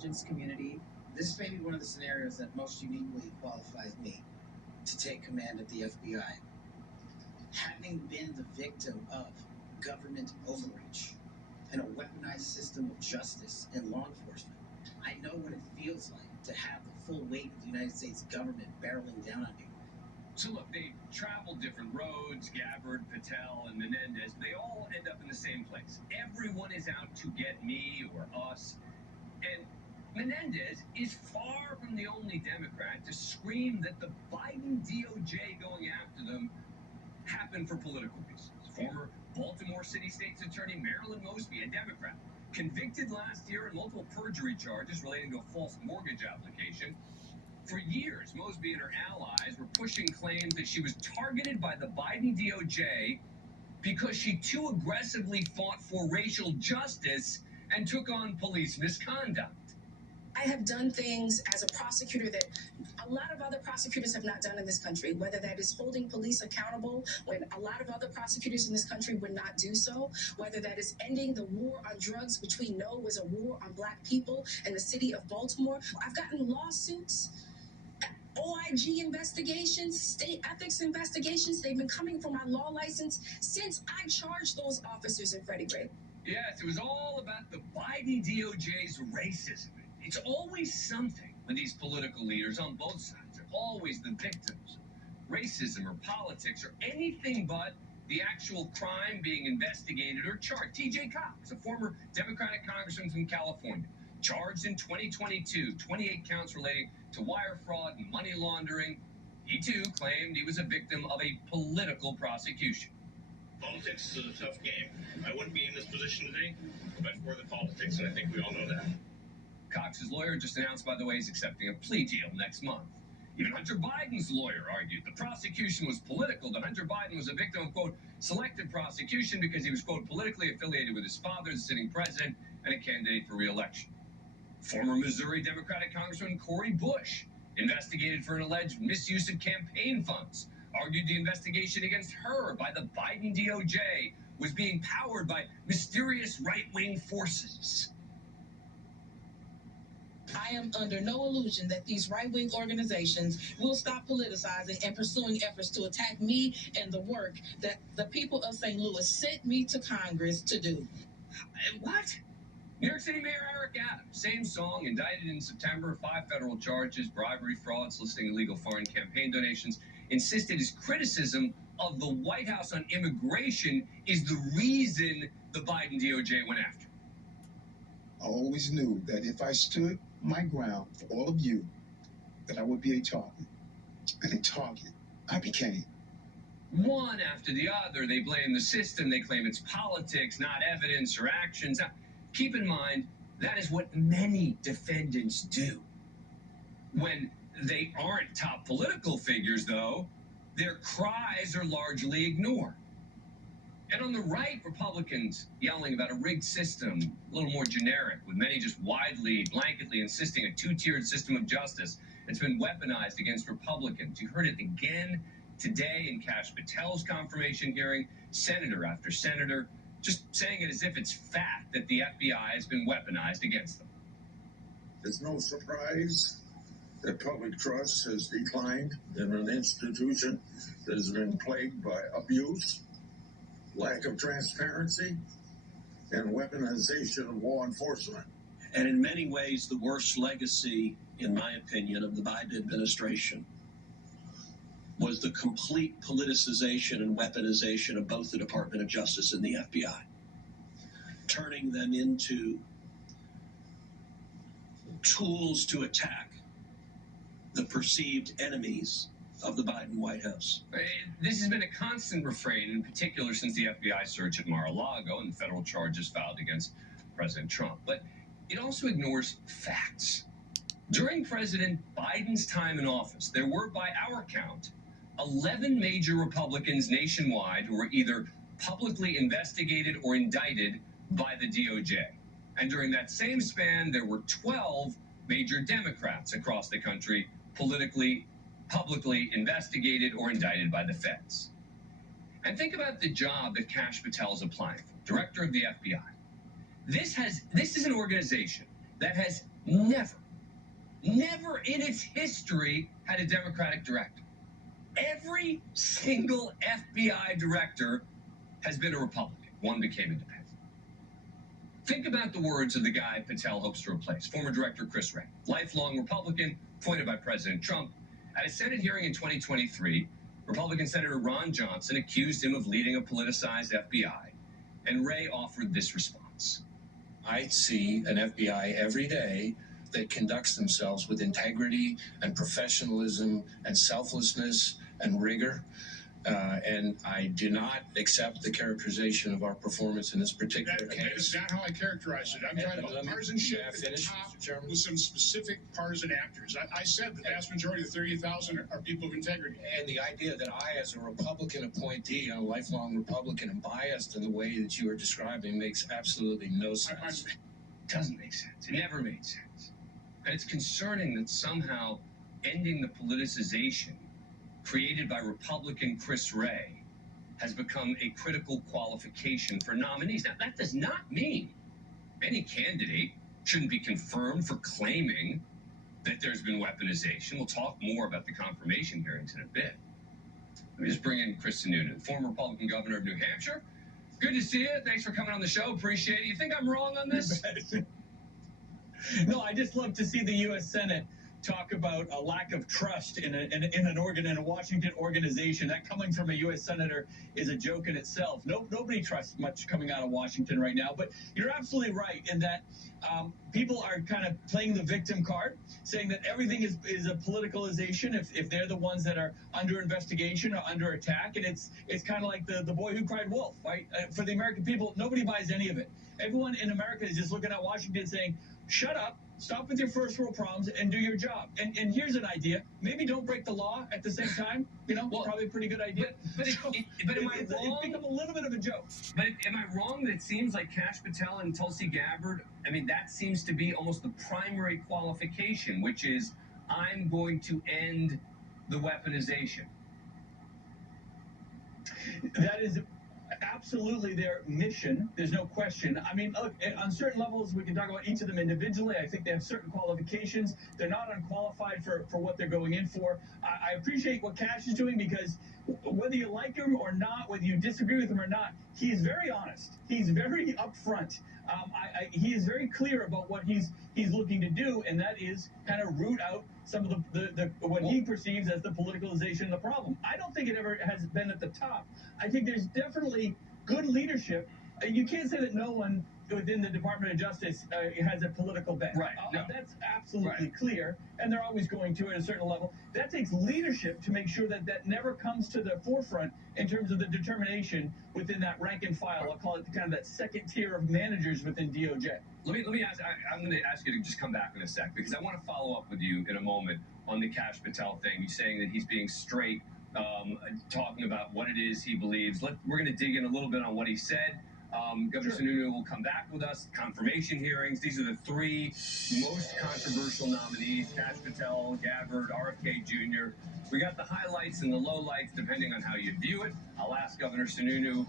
intelligence community. This may be one of the scenarios that most uniquely qualifies me to take command of the FBI. Having been the victim of government overreach and a weaponized system of justice and law enforcement, I know what it feels like to have the full weight of the United States government barreling down on you. So look, they traveled different roads, Gabbard, Patel, and Menendez. They all end up in the same place. Everyone is out to get me or us. And Menendez is far from the only Democrat to scream that the Biden DOJ going after them happened for political reasons. Former Baltimore City State's Attorney Marilyn Mosby, a Democrat, convicted last year in multiple perjury charges relating to a false mortgage application. For years, Mosby and her allies were pushing claims that she was targeted by the Biden DOJ because she too aggressively fought for racial justice and took on police misconduct. I have done things as a prosecutor that a lot of other prosecutors have not done in this country, whether that is holding police accountable when a lot of other prosecutors in this country would not do so, whether that is ending the war on drugs, which we know was a war on Black people in the city of Baltimore. I've gotten lawsuits, OIG investigations, state ethics investigations. They've been coming for my law license since I charged those officers in Freddie Gray. Yes, it was all about the Biden DOJ's racism. It's always something with these political leaders on both sides. They're always the victims of racism or politics or anything but the actual crime being investigated or charged. T.J. Cox, a former Democratic congressman from California, charged in 2022, 28 counts relating to wire fraud and money laundering. He too claimed he was a victim of a political prosecution. Politics is a tough game. I wouldn't be in this position today but for the politics, and I think we all know that. Cox's lawyer just announced, by the way, he's accepting a plea deal next month. Even Hunter Biden's lawyer argued the prosecution was political, that Hunter Biden was a victim of, quote, selective prosecution because he was, quote, politically affiliated with his father, the sitting president, and a candidate for re-election. Former Missouri Democratic Congressman Cori Bush, investigated for an alleged misuse of campaign funds, argued the investigation against her by the Biden DOJ was being powered by mysterious right-wing forces. I am under no illusion that these right-wing organizations will stop politicizing and pursuing efforts to attack me and the work that the people of St. Louis sent me to Congress to do. What? New York City Mayor Eric Adams, same song, indicted in September, 5 federal charges, bribery, fraud, soliciting illegal foreign campaign donations, insisted his criticism of the White House on immigration is the reason the Biden DOJ went after. I always knew that if I stood my ground for all of you, that I would be a target. And a target I became. One after the other, they blame the system. They claim it's politics, not evidence or actions. Now, keep in mind, that is what many defendants do. When they aren't top political figures, though, their cries are largely ignored. And on the right, Republicans yelling about a rigged system, a little more generic, with many just widely, blanketly insisting a two-tiered system of justice. It's been weaponized against Republicans. You heard it again today in Kash Patel's confirmation hearing, senator after senator, just saying it as if it's fact that the FBI has been weaponized against them. It's no surprise that public trust has declined in an institution that has been plagued by abuse, lack of transparency, and weaponization of law enforcement. And in many ways, the worst legacy, in my opinion, of the Biden administration was the complete politicization and weaponization of both the Department of Justice and the FBI, turning them into tools to attack the perceived enemies of the Biden White House. This has been a constant refrain, in particular since the FBI search at Mar-a-Lago and the federal charges filed against President Trump. But it also ignores facts. During President Biden's time in office, there were, by our count, 11 major Republicans nationwide who were either publicly investigated or indicted by the DOJ. And during that same span, there were 12 major Democrats across the country publicly investigated or indicted by the feds. And think about the job that Kash Patel is applying for, director of the FBI. This is an organization that has never in its history had a Democratic director. Every single FBI director has been a Republican. One became independent. Think about the words of the guy Patel hopes to replace, former director Chris Wray, lifelong Republican, appointed by President Trump. At a Senate hearing in 2023, Republican Senator Ron Johnson accused him of leading a politicized FBI, and Wray offered this response. I see an FBI every day that conducts themselves with integrity and professionalism and selflessness and rigor. And I do not accept the characterization of our performance in this particular case. That is not how I characterize it. I'm talking about partisanship at the top with some specific partisan actors. I said the vast majority of the 38,000 are people of integrity. And the idea that I, as a Republican appointee, a lifelong Republican, am biased in the way that you are describing makes absolutely no sense. It doesn't make sense. It never made sense. And it's concerning that somehow ending the politicization created by Republican Chris Wray has become a critical qualification for nominees. Now, that does not mean any candidate shouldn't be confirmed for claiming that there's been weaponization. We'll talk more about the confirmation hearings in a bit. Let me just bring in Chris Sununu, former Republican governor of New Hampshire. Good to see you. Thanks for coming on the show. Appreciate it. You think I'm wrong on this? No, I just love to see the U.S. Senate talk about a lack of trust in a Washington organization. That coming from a U.S. senator is a joke in itself. Nobody trusts much coming out of Washington right now. But you're absolutely right in that people are kind of playing the victim card, saying that everything is a politicalization if they're the ones that are under investigation or under attack. And it's kind of like the boy who cried wolf, right? For the American people, nobody buys any of it. Everyone in America is just looking at Washington saying, shut up, stop with your first world problems, and do your job. And here's an idea. Maybe don't break the law at the same time. Probably a pretty good idea. But am I wrong? It's become a little bit of a joke. But am I wrong that it seems like Kash Patel and Tulsi Gabbard, I mean, that seems to be almost the primary qualification, which is, I'm going to end the weaponization. That is absolutely their mission. There's no question. I mean, look, on certain levels, we can talk about each of them individually. I think they have certain qualifications. They're not unqualified for what they're going in for. I appreciate what Kash is doing because whether you like him or not, whether you disagree with him or not, he's very honest. He's very upfront. He is very clear about what he's looking to do, and that is kind of root out some of the what he perceives as the politicalization of the problem. I don't think it ever has been at the top. I think there's definitely good leadership. You can't say that no one within the Department of Justice has a political bent. Right. No. That's absolutely clear, and they're always going to at a certain level. That takes leadership to make sure that that never comes to the forefront in terms of the determination within that rank and file. I'll call it kind of that second tier of managers within DOJ. Let me ask. I'm going to ask you to just come back in a sec because I want to follow up with you in a moment on the Kash Patel thing. You're saying that he's being straight, talking about what it is he believes. We're going to dig in a little bit on what he said. Governor Sununu will come back with us. Confirmation hearings. These are the three most controversial nominees: Kash Patel, Gabbard, RFK Jr. We got the highlights and the lowlights depending on how you view it. I'll ask Governor Sununu